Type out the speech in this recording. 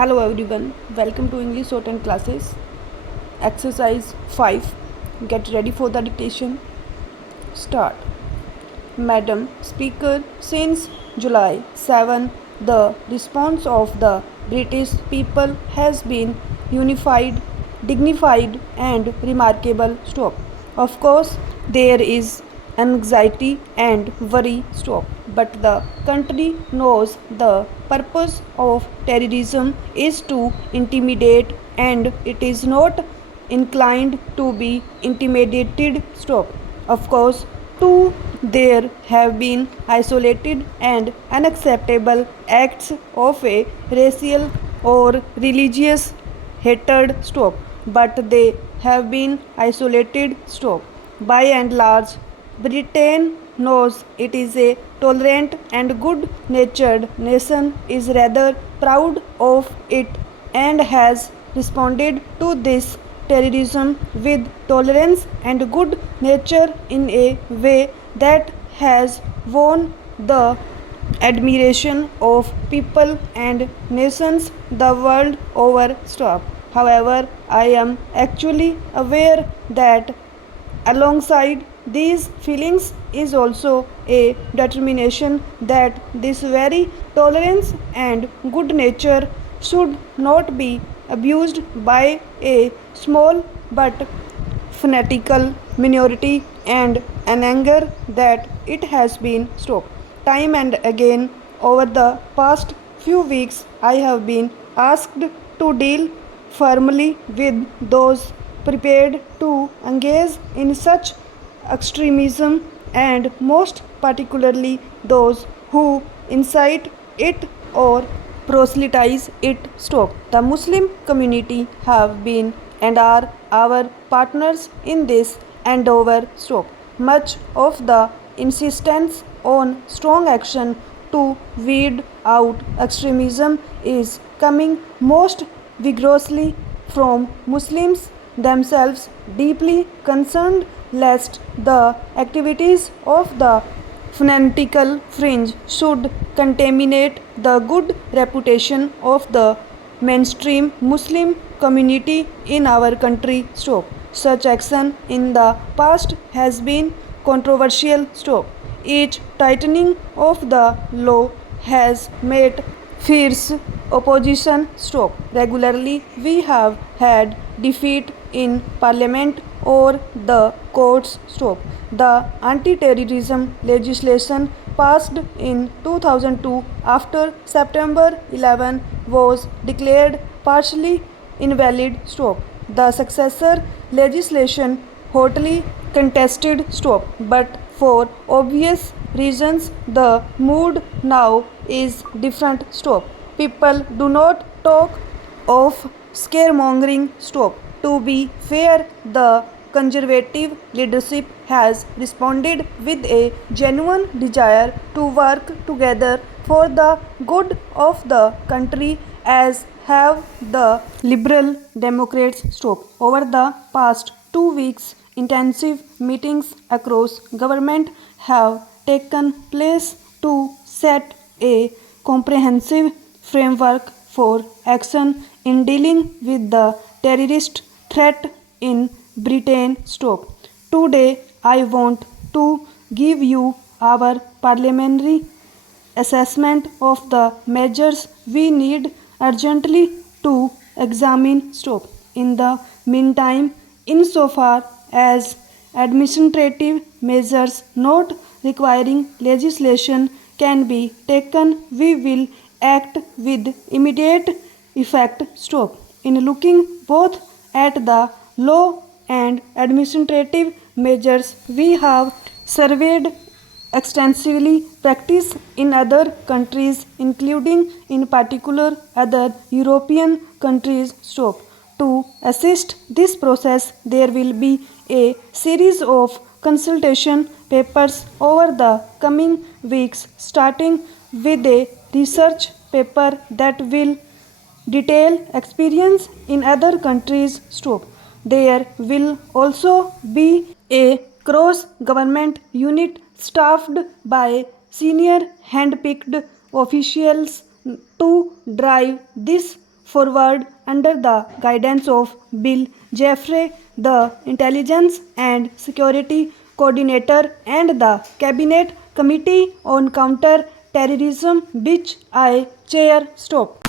Hello everyone, welcome to English Shorthand classes. Exercise 5. Get ready for the dictation. Start. Madam Speaker, since July 7, the response of the British people has been unified, dignified, and remarkable. Stop. Of course, there is anxiety and worry. Stop. But the country knows the purpose of terrorism is to intimidate, and it is not inclined to be intimidated. Stop. Of course, too, there have been isolated and unacceptable acts of a racial or religious hatred. Stop. But they have been isolated. Stop. By and large, Britain knows it is a tolerant and good natured nation, is rather proud of it, and has responded to this terrorism with tolerance and good nature in a way that has won the admiration of people and nations the world over. Stop. However, I am actually aware that alongside these feelings is also a determination that this very tolerance and good nature should not be abused by a small but fanatical minority, and an anger that it has been stoked time and again over the past few weeks. I have been asked to deal firmly with those prepared to engage in such extremism, and most particularly those who incite it or proselytize it. Stop. The Muslim community have been and are our partners in this endeavor. Stop. Much of the insistence on strong action to weed out extremism is coming most vigorously from Muslims themselves, deeply concerned lest the activities of the fanatical fringe should contaminate the good reputation of the mainstream Muslim community in our country. Stop. Such action in the past has been controversial. Stop. Each tightening of the law has met fierce opposition. Stop. Regularly we have had defeat in parliament or the courts. Stop. The anti-terrorism legislation passed in 2002 after September 11 was declared partially invalid. Stop. The successor legislation hotly contested. Stop. But for obvious reasons the mood now is different. Stop. People do not talk of scaremongering. Stop. To be fair, the conservative leadership has responded with a genuine desire to work together for the good of the country, as have the Liberal Democrats. Stop. Over the past 2 weeks, intensive meetings across government have taken place to set a comprehensive framework for action in dealing with the terrorist threat in Britain. Stop. Today I want to give you our parliamentary assessment of the measures we need urgently to examine. Stop. In the meantime, insofar as administrative measures not requiring legislation can be taken, we will act with immediate effect. Stop. In looking both at the law and administrative measures, we have surveyed extensively practice in other countries, including in particular other European countries. Stop. To assist this process, there will be a series of consultation papers over the coming weeks, starting with a research paper that will detail experience in other countries. Stop. There will also be a cross government unit staffed by senior hand-picked officials to drive this forward under the guidance of Bill Jeffrey, the Intelligence and Security Coordinator, and the Cabinet Committee on Counter Terrorism, which I chair. Stop.